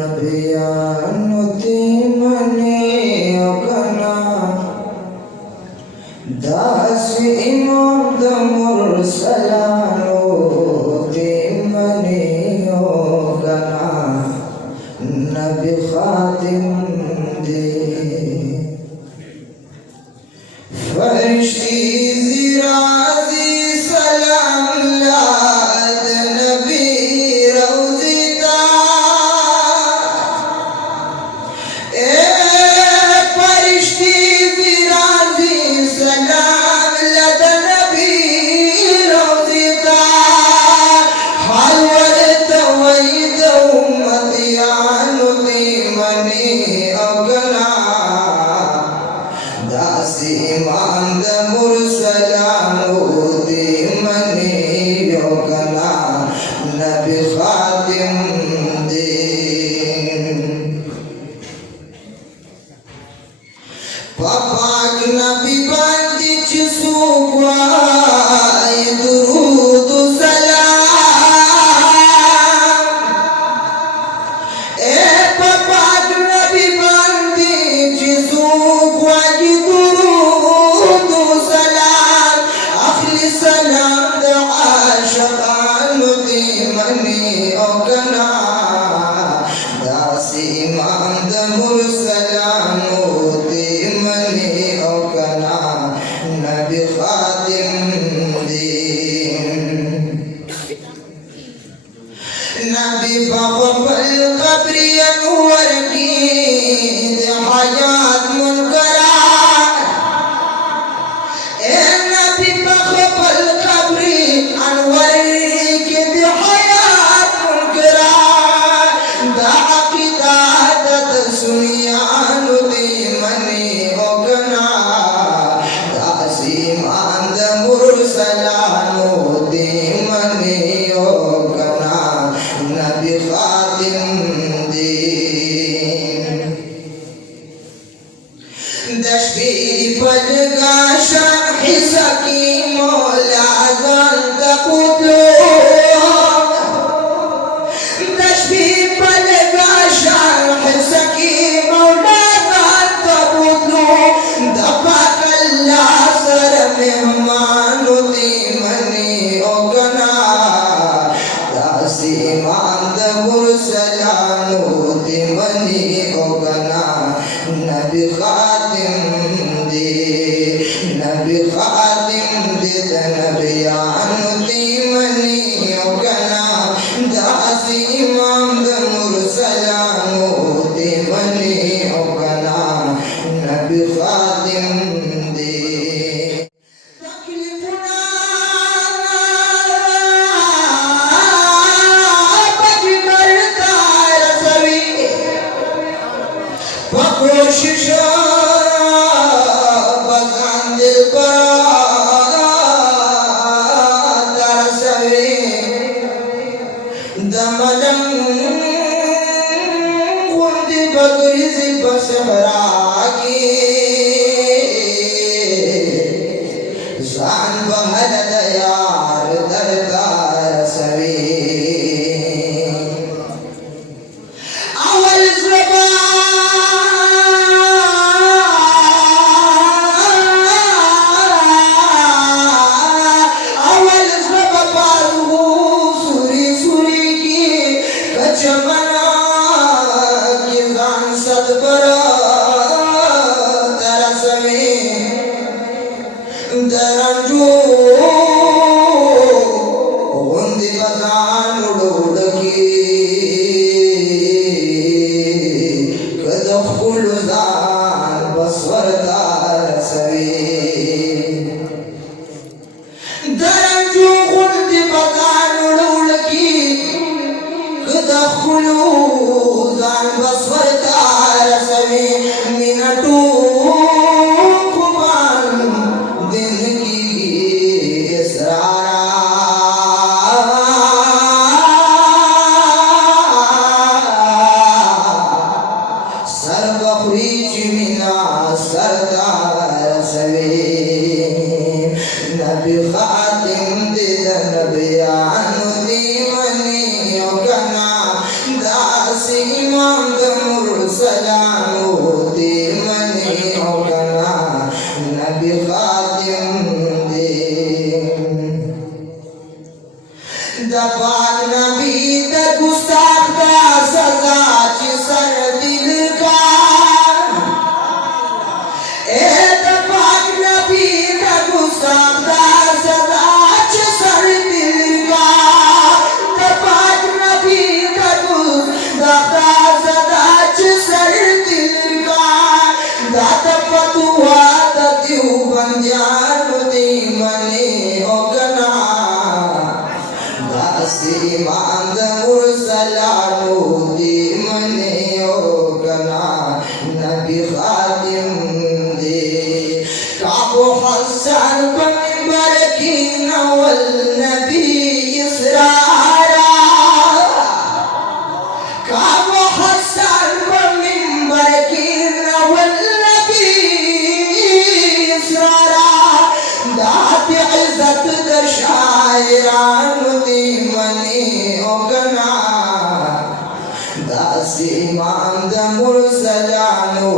नबियानुती मने ओकना दास इमाम द मुरसलानो ती मने ओकना नबी खातिम दे फरिश्ती ज़िराज़ी सलाम लाद नबी रौज़िता ए फरिश्ती ज़िराज़ी सलाम लाद नबी रौज़िता हलवत वैद उम्मतियानुती मनी अगना दासी मांद मुरसलानो दी मनी योगना नबी खातिम दे पाक नबी बंदी चुसुवाई दुरूद सलाम ए पाक नबी बंदी चुसुवाई दुरूद सलाम अखली सलाम द आशिकानो दी मनी ओगना दासी मांद मुरसलानो दी मनी ओगना नबी खातिम दे नबी बक़बल क़ब्री अनवर की हयात मुनकरा ए नबी बक़बल क़ब्री अनवर की हयात मुनकरा दाक़िदात सुनियानु दी मनी ओगना दासी मांद मुरसलानो दी मनी ओगना नबी खातिम दे दशबी पलगाशन हिस्सा की मौला जान तपुलो दशबी पलगाशन हिस्सा की मौला जान तपुलो दबा कल्ला सर मेहमानो दी मनी ओगना दासी मांद मुरसलानो the money ओगना Nabi खातिम they Nabi खातिम they नबियानुती money ओगना दासी इमाम द मुरसलानो दी मनी ओगना नबी खातिम दे तकलीफुना बजमरता रसवी बकोशिश बजान दिल तरसवी दमदम खुंदी बगरिज़ बसहरा की जान बहल दयार दरदार सवी अवल ज़बा पारू सुरी सुरी की कचमना की जान सदबरा तरसवी दरंजू हुंदी बजान उड़ की कदखुल जान बसवरदार सवी दरंजू हुंदी बजान उड़ की कदखुल जान बसवरदार सवी मिनटू नबी खातिम दे नबियानुती मनी ओगना दास दासी इमाम द मुरसलानो दे मने होगना नबी खातिम दे द पाक नबी द गुस्ताख दा सजा च सर दिल का ए द पाक नबी द गुस्ताख दा सजा च सर दिल का द पाक नबी द गुस्ताख दा सजा च सर दिल का दात पतुआ द दिउ बंजान दे मने होगना इमाम द मुरसलानो दे मने होगना नबी खातिम दे काबो हसन पर मिंबर की नवल नबी इसरारा काबो हसन पर मिंबर की नवल नबी इसरारा दात इज्जत द शायरान दे मने होगना दासी इमाम द मुरसलानो